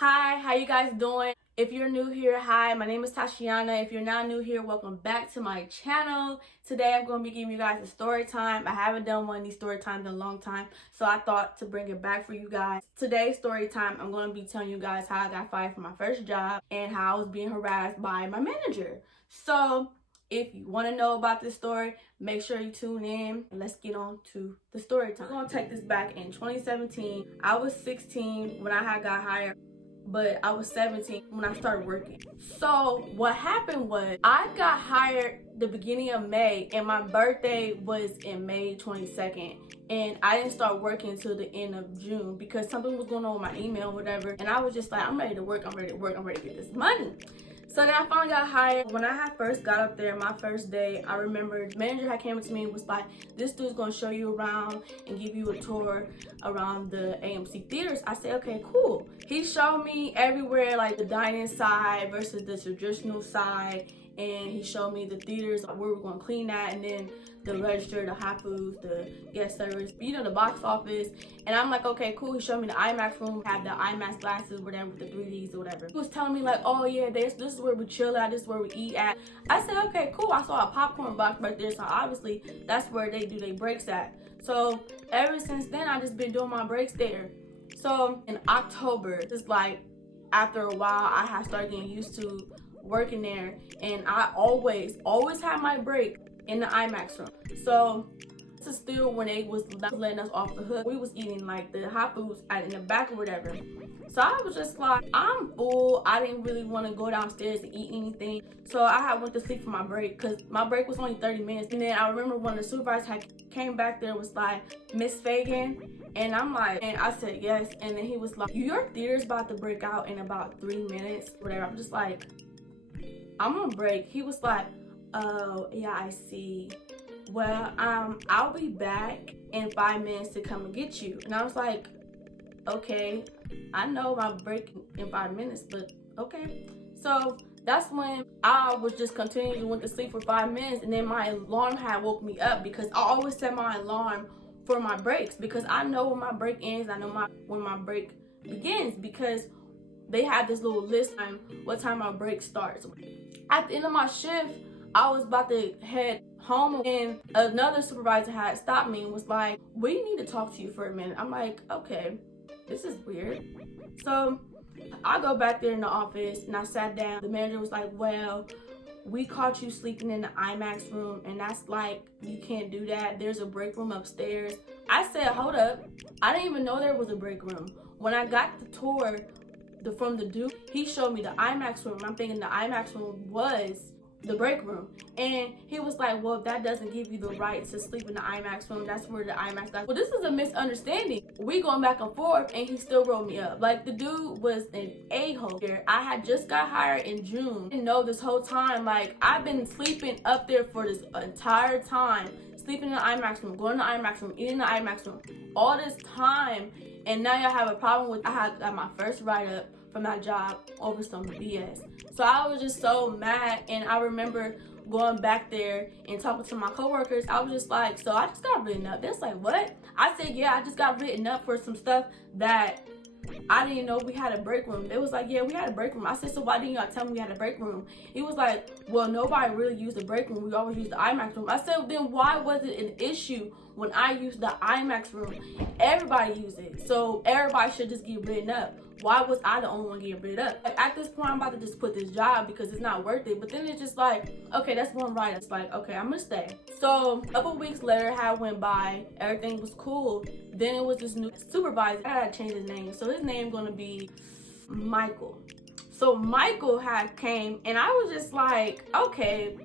Hi, how you guys doing? If you're new here, hi, my name is Tosheanna. If you're not new here, welcome back to my channel. Today I'm going to be giving you guys a story time. I haven't done one of these story times in a long time, so I thought to bring it back for you guys. Today's story time, I'm going to be telling you guys how I got fired from my first job and how I was being harassed by my manager. So if you want to know about this story, make sure you tune in and let's get on to the story time. We're going to take this back in 2017. I was 16 when I got hired, but I was 17 when I started working. So what happened was I got hired the beginning of May and my birthday was in May 22nd. And I didn't start working until the end of June because something was going on with my email or whatever. And I was just like, I'm ready to work, I'm ready to get this money. So then I finally got hired. When I had first got up there, my first day, I remember the manager had came up to me and was like, this dude's gonna show you around and give you a tour around the AMC theaters. I said, okay, cool. He showed me everywhere, like the dining side versus the traditional side. And he showed me the theaters where we're gonna clean that, and then the register, the hot foods, the guest service, the box office. And I'm like, okay, cool. He showed me the IMAX room, had the IMAX glasses, whatever, with the 3Ds or whatever. He was telling me like, oh yeah, this is where we chill at, this is where we eat at. I said, okay, cool. I saw a popcorn box right there, so obviously that's where they do their breaks at. So ever since then, I just been doing my breaks there. So in October, just like after a while, I had started getting used to working there, and I always had my break in the IMAX room. So this is still when they was letting us off the hook. We was eating like the hot foods in the back or whatever. So I was just like, I'm full. I didn't really want to go downstairs to eat anything. So I had went to sleep for my break because my break was only 30 minutes. And then I remember when the supervisor had came back there was like, Miss Fagain. And I'm like, and I said yes. And then he was like, your theater's about to break out in about 3 minutes, whatever. I'm just like, I'm on break. He was like, oh yeah, I see. Well, I'll be back in 5 minutes to come and get you. And I was like, okay, I know my break in 5 minutes, but okay. So that's when I was just continuing went to sleep for 5 minutes, and then my alarm had woke me up because I always set my alarm for my breaks because I know when my break ends, I know when my break begins because they had this little list on what time my break starts. At the end of my shift, I was about to head home and another supervisor had stopped me and was like, we need to talk to you for a minute. I'm like, okay, this is weird. So I go back there in the office and I sat down. The manager was like, well, we caught you sleeping in the IMAX room, and that's like, you can't do that. There's a break room upstairs. I said, hold up. I didn't even know there was a break room. When I got the tour from the dude, he showed me the IMAX room. I'm thinking the IMAX room was the break room, and he was like, well, that doesn't give you the right to sleep in the IMAX room. That's where the IMAX got. Well, this is a misunderstanding. We going back and forth, and he still rolled me up. Like, the dude was an a-hole here. I had just got hired in June. I didn't know this whole time. Like, I've been sleeping up there for this entire time, sleeping in the IMAX room, going to the IMAX room, eating in the IMAX room, all this time, and now y'all have a problem with. I had got my first write-up from that job over some BS. So I was just so mad, and I remember going back there and talking to my coworkers. I was just like, so I just got written up. They're like, what? I said, yeah, I just got written up for some stuff that I didn't know we had a break room. They was like, yeah, we had a break room. I said, so why didn't y'all tell me we had a break room? He was like, well, nobody really used the break room. We always use the IMAX room. I said, then why was it an issue when I used the IMAX room? Everybody used it. So everybody should just get written up. Why was I the only one getting written up? Like, at this point, I'm about to just quit this job because it's not worth it. But then it's just like, okay, that's one right. It's like, okay, I'm gonna stay. So a couple weeks later, how it went by, everything was cool. Then it was this new supervisor. I had to change his name. So his name gonna be Michael. So Michael had came, and I was just like, okay,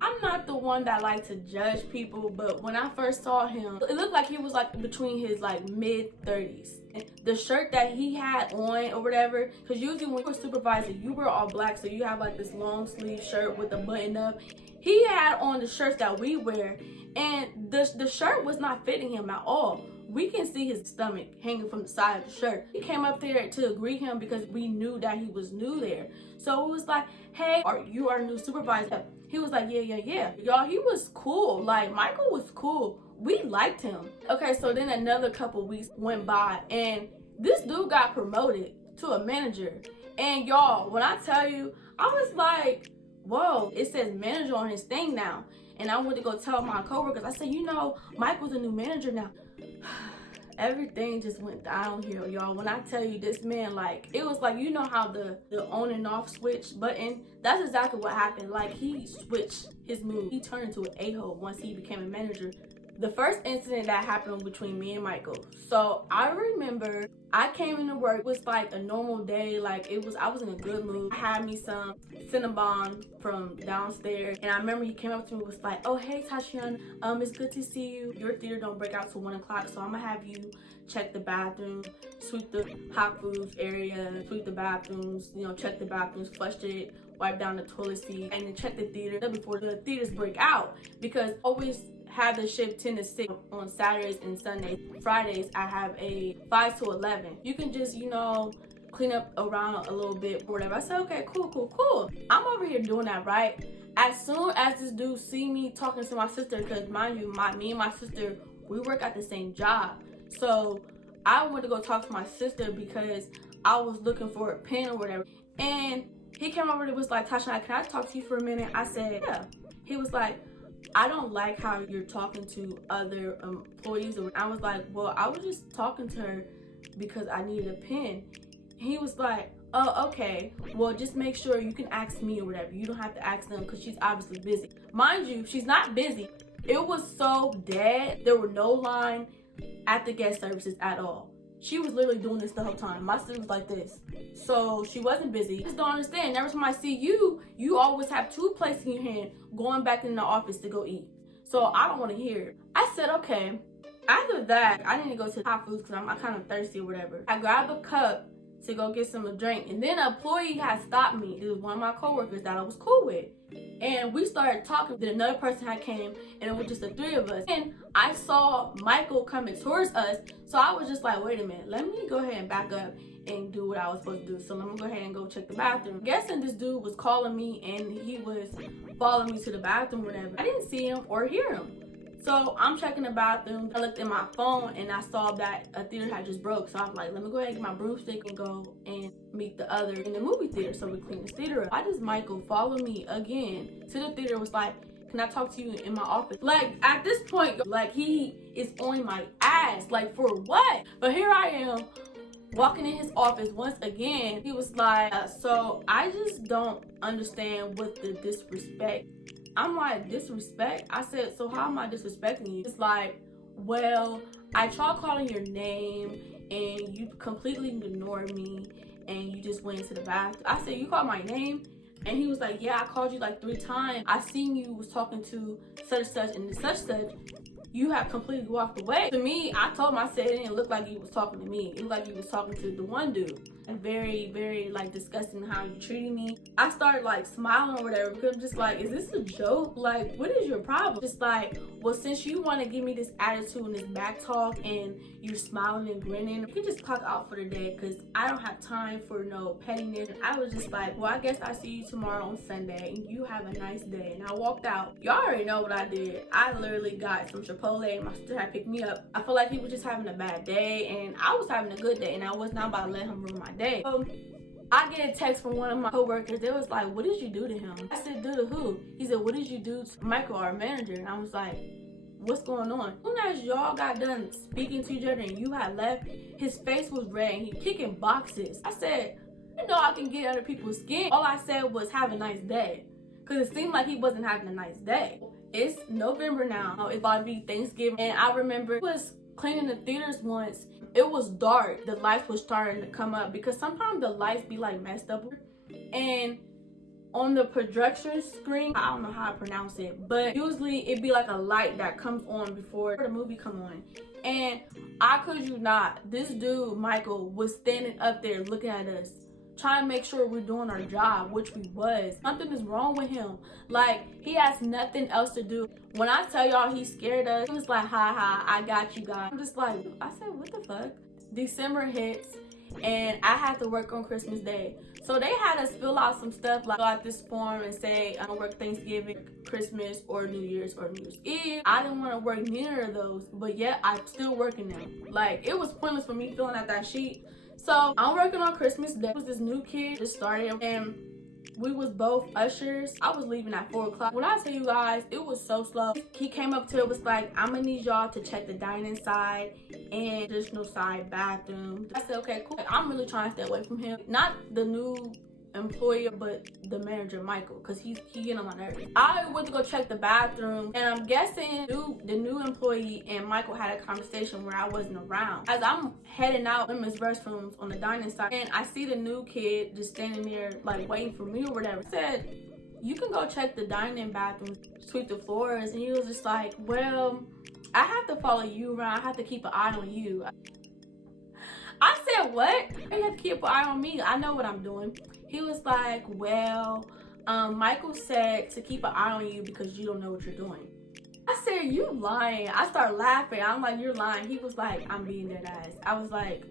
I'm not the one that like to judge people, but when I first saw him, it looked like he was like between his like mid-30s. The shirt that he had on or whatever, because usually when you're a supervisor, you wear all black, so you have like this long sleeve shirt with a button up. He had on the shirts that we wear, and the shirt was not fitting him at all. We can see his stomach hanging from the side of the shirt. We came up there to greet him because we knew that he was new there. So it was like, hey, are you our new supervisor? He was like, yeah. Y'all, he was cool. Like, Michael was cool. We liked him. Okay, so then another couple weeks went by, and this dude got promoted to a manager. And y'all, when I tell you, I was like, whoa, it says manager on his thing now. And I went to go tell my coworkers, I said, you know, Michael's a new manager now. Everything just went downhill, y'all. When I tell you, this man, like, it was like, you know how the on and off switch button, that's exactly what happened. Like, he switched his mood. He turned into an a-hole once he became a manager. The first incident that happened between me and Michael. So I remember I came into work, it was like a normal day. Like, I was in a good mood. I had me some Cinnabon from downstairs. And I remember he came up to me and was like, oh, hey, Tosheanna, it's good to see you. Your theater don't break out till 1 o'clock. So I'm gonna have you check the bathroom, sweep the hot foods area, sweep the bathrooms, you know, check the bathrooms, flush it, wipe down the toilet seat, and then check the theater before the theaters break out. Because always have the shift 10 to 6 on Saturdays and Sundays. Fridays, I have a 5 to 11. You can just, you know, clean up around a little bit or whatever. I said, okay, cool. I'm over here doing that, right? As soon as this dude see me talking to my sister, because mind you, me and my sister, we work at the same job. So I went to go talk to my sister because I was looking for a pen or whatever. And he came over and was like, Tasha, can I talk to you for a minute? I said, yeah. He was like, I don't like how you're talking to other employees. I was like, well, I was just talking to her because I needed a pen. He was like, oh, okay. Well, just make sure you can ask me or whatever. You don't have to ask them because she's obviously busy. Mind you, she's not busy. It was so dead. There were no line at the guest services at all. She was literally doing this the whole time. My sister was like this. So she wasn't busy. I just don't understand. Every time I see you, you always have 2 plates in your hand going back in the office to go eat. So I don't want to hear it. I said, okay. After that, I need to go to hot foods because I'm kind of thirsty or whatever. I grabbed a cup to go get some drink. And then an employee had stopped me. It was one of my coworkers that I was cool with. And we started talking. Then another person had came, and it was just the 3 of us. And I saw Michael coming towards us. So I was just like, wait a minute, let me go ahead and back up and do what I was supposed to do. So let me go ahead and go check the bathroom. Guessing this dude was calling me and he was following me to the bathroom or whatever. I didn't see him or hear him. So I'm checking the bathroom. I looked at my phone and I saw that a theater had just broke. So I'm like, let me go ahead and get my broomstick and go and meet the other in the movie theater. So we cleaned the theater up. Why does Michael follow me again to the theater? Was like, can I talk to you in my office? Like, at this point, like, he is on my ass. Like, for what? But here I am walking in his office once again. He was like, so I just don't understand what the disrespect. I'm like, disrespect? I said, so how am I disrespecting you? It's like, well, I tried calling your name and you completely ignored me and you just went into the bathroom. I said, you called my name? And he was like, yeah, I called you like 3 times. I seen you was talking to such and such. You have completely walked away. To me, I told him, I said, it didn't look like he was talking to me. It looked like he was talking to the one dude. And very, very, like, disgusting how you treated me. I started, like, smiling or whatever because I'm just like, is this a joke? Like, what is your problem? Just like, well, since you want to give me this attitude and this back talk and you're smiling and grinning, you can just clock out for the day because I don't have time for no pettiness. I was just like, well, I guess I'll see you tomorrow on Sunday and you have a nice day. And I walked out. Y'all already know what I did. I literally got some Chipotle. My sister had picked me up. I feel like he was just having a bad day and I was having a good day and I was not about to let him ruin my day. So I get a text from one of my coworkers. They was like, what did you do to him? I said, do to who? He said, what did you do to Michael, our manager? And I was like, what's going on? As soon as y'all got done speaking to each other and you had left, his face was red and he kicking boxes. I said, you know I can get under people's skin. All I said was have a nice day. Because it seemed like he wasn't having a nice day. It's November now. It's about to be Thanksgiving. And I remember I was cleaning the theaters once. It was dark. The lights was starting to come up because sometimes the lights be like messed up. And on the projection screen, I don't know how to pronounce it, but usually it be like a light that comes on before the movie come on. And I could you not, this dude, Michael, was standing up there looking at us, trying to make sure we're doing our job, which we was. Something is wrong with him. Like, he has nothing else to do. When I tell y'all he scared us, he was like, ha, I got you guys. I'm just like, I said, what the fuck? December hits, and I had to work on Christmas Day. So they had us fill out some stuff, like fill out this form and say, I don't work Thanksgiving, Christmas, or New Year's Eve. I didn't want to work neither of those, but yet I'm still working them. Like, it was pointless for me filling out that sheet So I'm working on Christmas Day. There was this new kid just started, and we was both ushers. I was leaving at 4 o'clock. When I tell you guys, it was so slow. He came up to it, was like, I'm gonna need y'all to check the dining side and additional side bathroom. I said, okay, cool. I'm really trying to stay away from him. Not the new employer, but the manager, Michael, because he getting on my nerves. I went to go check the bathroom, and I'm guessing the new employee and Michael had a conversation where I wasn't around. As I'm heading out women's restrooms on the dining side, and I see the new kid just standing there like waiting for me or whatever. I said, you can go check the dining bathroom, sweep the floors. And he was just like, well, I have to follow you around. I have to keep an eye on you. I said, what? You have to keep an eye on me. I know what I'm doing. He was like, well, Michael said to keep an eye on you because you don't know what you're doing. I said, you lying. I started laughing. I'm like, you're lying. He was like, I'm being dead ass. I was like,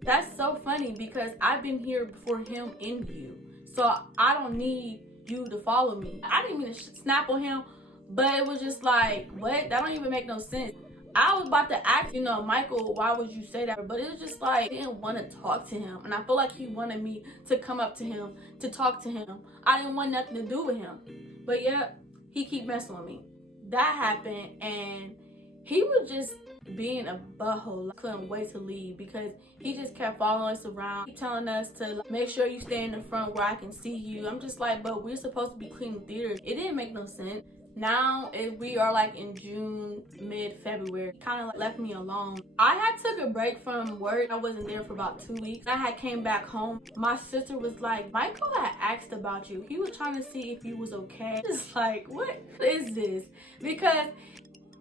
that's so funny because I've been here before him and you. So I don't need you to follow me. I didn't mean to snap on him, but it was just like, what? That don't even make no sense. I was about to ask, you know, Michael, why would you say that? But it was just like, I didn't want to talk to him. And I feel like he wanted me to come up to him, to talk to him. I didn't want nothing to do with him. But yeah, he keep messing with me. That happened, and he was just being a butthole. I couldn't wait to leave because he just kept following us around, keep telling us to make sure you stay in the front where I can see you. I'm just like, but we're supposed to be cleaning theaters. It didn't make no sense. Now we are like in June, mid-February, kind of like left me alone. I had took a break from work. I wasn't there for about 2 weeks. I had came back home. My sister was like, Michael had asked about you. He was trying to see if you was okay. Just like, what is this? Because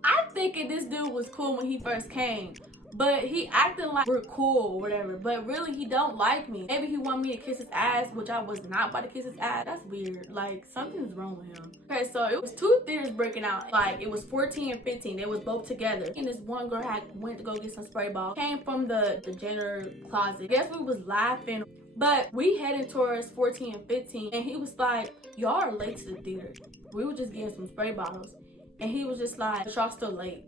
I'm thinking this dude was cool when he first came, but he acting like we're cool or whatever, but really he don't like me. Maybe he want me to kiss his ass, which I was not about to kiss his ass. That's weird. Like, something's wrong with him. Okay, so it was 2 theaters breaking out. Like, it was 14 and 15. They was both together. And this one girl had went to go get some spray ball. Came from the janitor closet. Guess we was laughing. But we heading towards 14 and 15, and he was like, y'all are late to the theater. We were just getting some spray bottles. And he was just like, y'all still late.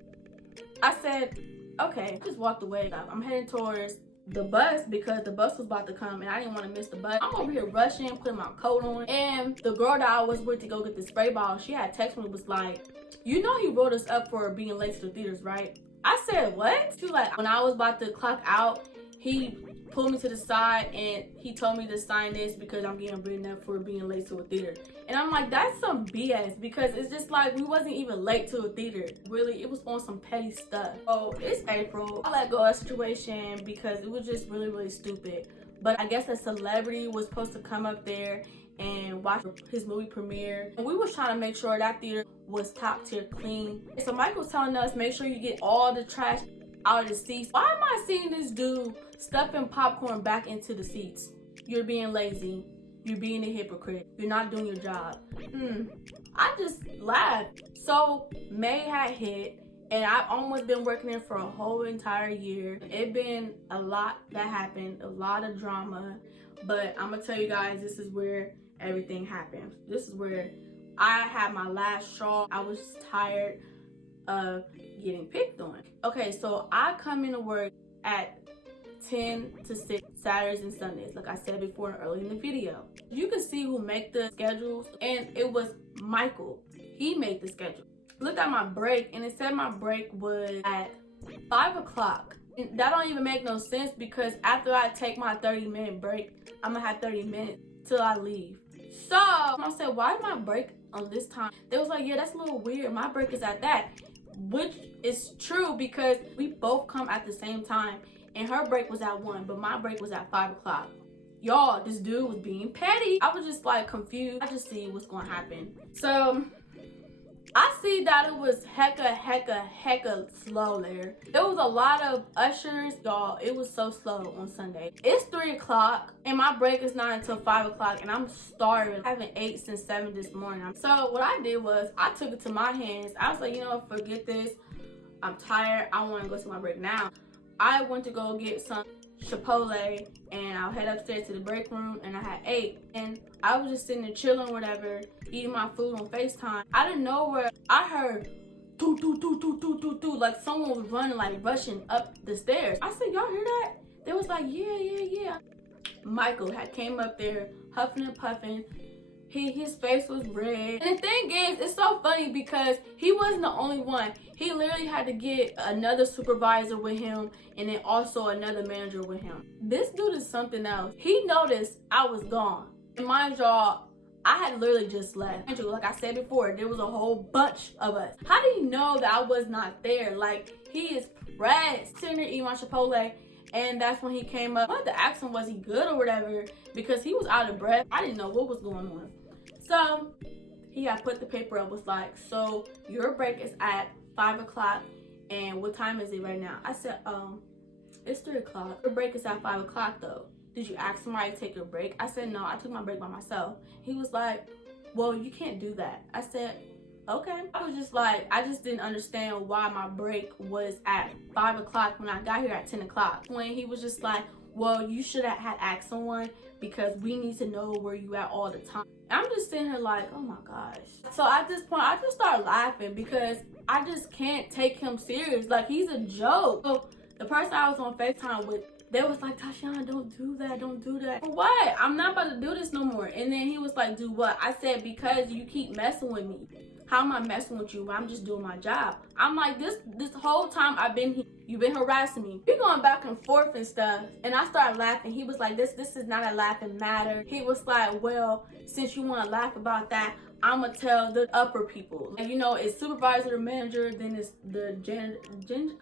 I said, okay. I just walked away. I'm heading towards the bus because the bus was about to come and I didn't want to miss the bus. I'm over here rushing, putting my coat on. And the girl that I was with to go get the spray bottle, she had text me, was like, you know he wrote us up for being late to the theaters, right? I said, what? She was like, when I was about to clock out, he pulled me to the side and he told me to sign this because I'm getting written up for being late to a theater. And I'm like, that's some BS because it's just like we wasn't even late to a theater. Really, it was on some petty stuff. Oh, it's April. I let go of that situation because it was just really, really stupid. But I guess a celebrity was supposed to come up there and watch his movie premiere. And we was trying to make sure that theater was top tier clean. So Mike was telling us, make sure you get all the trash out of the seats. Why am I seeing this dude stuffing popcorn back into the seats? You're being lazy. You're being a hypocrite. You're not doing your job. I just laughed. So May had hit and I've almost been working there for a whole entire year. It been a lot that happened, a lot of drama, but I'm gonna tell you guys, this is where everything happened. This is where I had my last straw. I was tired of getting picked on. Okay, so I come into work at 10 to 6 Saturdays and Sundays, like I said before early in the video. You can see who make the schedules, and it was Michael. He made the schedule. Look at my break, and it said my break was at 5 o'clock. And that don't even make no sense because after I take my 30-minute break, I'm gonna have 30 minutes till I leave. So I said, why is my break on this time? They was like, yeah, that's a little weird. My break is at that, which is true because we both come at the same time. And her break was at 1, but my break was at 5 o'clock. Y'all, this dude was being petty. I was just like confused. I just see what's gonna happen. So I see that it was hecka slow there. There was a lot of ushers, y'all. It was so slow on Sunday. It's 3 o'clock and my break is not until 5 o'clock and I'm starving. I haven't ate since 7 this morning. So what I did was I took it to my hands. I was like, you know, forget this. I'm tired. I want to go to my break now. I went to go get some Chipotle and I'll head upstairs to the break room and I had ate. And I was just sitting there chilling, whatever, eating my food on FaceTime. I didn't know where I heard doo, like someone was running, like rushing up the stairs. I said, y'all hear that? They was like, yeah. Michael had came up there huffing and puffing. His face was red. And the thing is, it's so funny because he wasn't the only one. He literally had to get another supervisor with him and then also another manager with him. This dude is something else. He noticed I was gone. And mind y'all, I had literally just left. Like I said before, there was a whole bunch of us. How did he know that I was not there? Like, he is pressed. Sitting there eating my Chipotle. And that's when he came up. I wanted to ask him, was he good or whatever? Because he was out of breath. I didn't know what was going on. So he had put the paper up, was like, so your break is at 5 o'clock. And what time is it right now? I said, it's 3 o'clock. Your break is at 5 o'clock though. Did you ask somebody to take your break? I said, no, I took my break by myself. He was like, well, you can't do that. I said, okay. I was just like, I just didn't understand why my break was at 5 o'clock when I got here at 10 o'clock. When he was just like, well, you should have had asked someone because we need to know where you at all the time. I'm just sitting here like, oh my gosh. So at this point, I just started laughing because I just can't take him serious. Like, he's a joke. So the person I was on FaceTime with, they was like, Tosheanna, don't do that, don't do that. For what? I'm not about to do this no more. And then he was like, do what? I said, because you keep messing with me. How am I messing with you? I'm just doing my job. I'm like, this whole time I've been here, you've been harassing me. We're going back and forth and stuff. And I started laughing. He was like, this is not a laughing matter. He was like, well, since you want to laugh about that, I'm going to tell the upper people. Like, you know, it's supervisor, manager, then it's the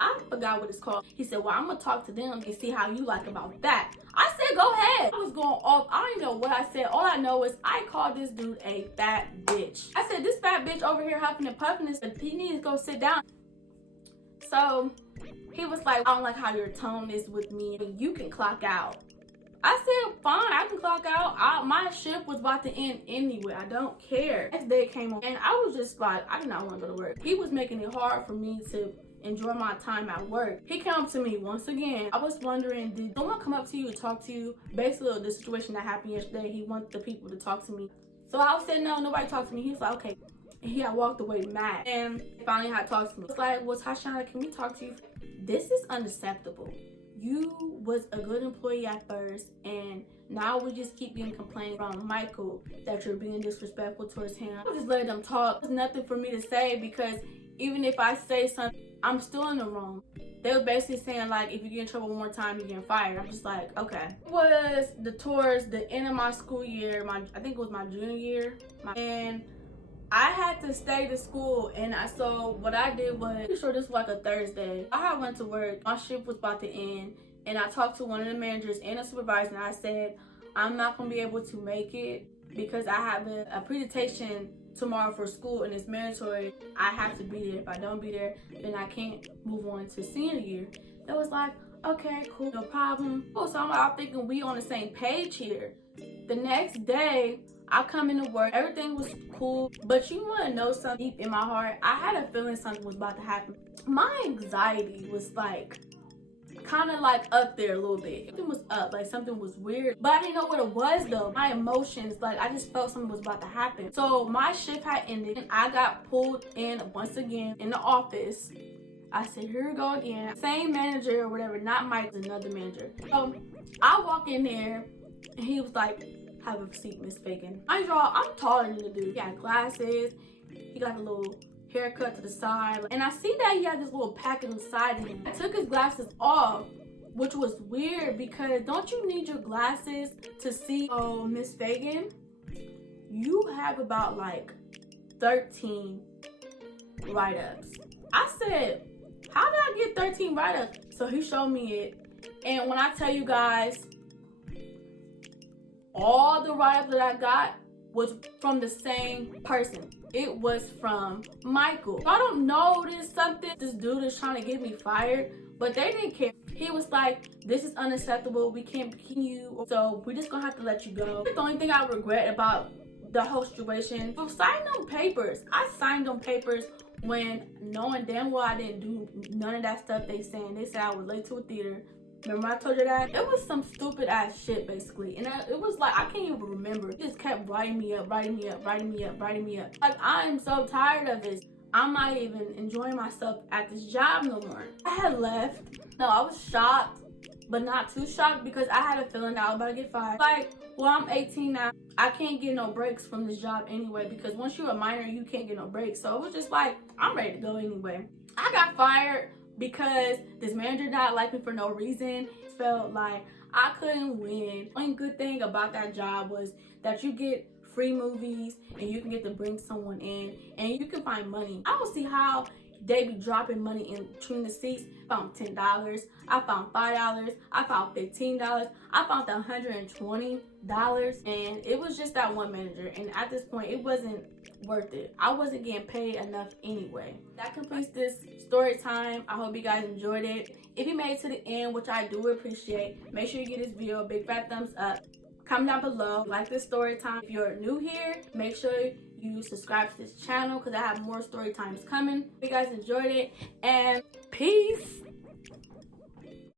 I forgot what it's called. He said, well, I'm going to talk to them and see how you like about that. I said, go ahead. I was going off. I don't even know what I said. All I know is I called this dude a fat bitch. I said, this fat bitch over here huffing and puffing this, he needs to go sit down. So he was like, I don't like how your tone is with me. You can clock out. I said, fine, I can clock out. My shift was about to end anyway. I don't care. Next day came on and I was just like, I did not want to go to work. He was making it hard for me to enjoy my time at work. He came up to me once again. I was wondering, did someone come up to you and talk to you? Basically, the situation that happened yesterday, he wanted the people to talk to me. So I said, no, nobody talked to me. He was like, okay. And he had walked away mad. And finally had talked to me. It's like, well, Tosheanna, can we talk to you? This is unacceptable. You was a good employee at first, and now we just keep getting complaints from Michael that you're being disrespectful towards him. I just let them talk. There's nothing for me to say because even if I say something, I'm still in the wrong. They were basically saying like, if you get in trouble one more time, you're getting fired. I'm just like, okay. It was towards the end of my school year. I think it was my junior year, and I had to stay to school, and so what I did was, pretty sure this was like a Thursday. I had went to work, my shift was about to end, and I talked to one of the managers and a supervisor, and I said, I'm not gonna be able to make it because I have a presentation tomorrow for school and it's mandatory. I have to be there. If I don't be there, then I can't move on to senior year. They was like, okay, cool, no problem. Oh, so I'm thinking we on the same page here. The next day, I come into work, everything was cool, but you want to know something deep in my heart? I had a feeling something was about to happen. My anxiety was like, kind of like up there a little bit. Something was up, like something was weird, but I didn't know what it was though. My emotions, like I just felt something was about to happen. So my shift had ended and I got pulled in once again in the office. I said, here we go again. Same manager or whatever, not Mike, another manager. So I walk in there and he was like, have a seat, Miss Fagain. Y'all, I'm taller than the dude. He had glasses. He got a little haircut to the side. And I see that he had this little packet on the side of him. I took his glasses off, which was weird because don't you need your glasses to see? Oh, Miss Fagain, you have about like 13 write-ups. I said, how did I get 13 write-ups? So he showed me it. And when I tell you guys, all the write-ups that I got was from the same person. It was from Michael. I don't know, this dude is trying to get me fired, but they didn't care. He was like, this is unacceptable. We can't keep you, so we're just gonna have to let you go. The only thing I regret about the whole situation was signing them papers. I signed them papers when knowing damn well I didn't do none of that stuff they saying. They said I was late to a theater. Remember I told you that? It was some stupid ass shit basically. And it was like, I can't even remember. He just kept writing me up. Like, I am so tired of this. I'm not even enjoying myself at this job no more. I had left. No, I was shocked. but not too shocked because I had a feeling that I was about to get fired. Like, well, I'm 18 now. I can't get no breaks from this job anyway because once you're a minor, you can't get no breaks. So it was just like, I'm ready to go anyway. I got fired because this manager did not like me for no reason. It felt like I couldn't win. The only good thing about that job was that you get free movies and you can get to bring someone in and you can find money. I don't see how they be dropping money in between the seats. I found $10, I found $5, I found $15, I found $120, and it was just that one manager. And at this point, it wasn't worth it. I wasn't getting paid enough anyway. That completes this story time. I hope you guys enjoyed it. If you made it to the end, which I do appreciate, make sure you give this video a big fat thumbs up. Comment down below, like this story time. If you're new here, make sure you subscribe to this channel because I have more story times coming. If you guys enjoyed it, and peace.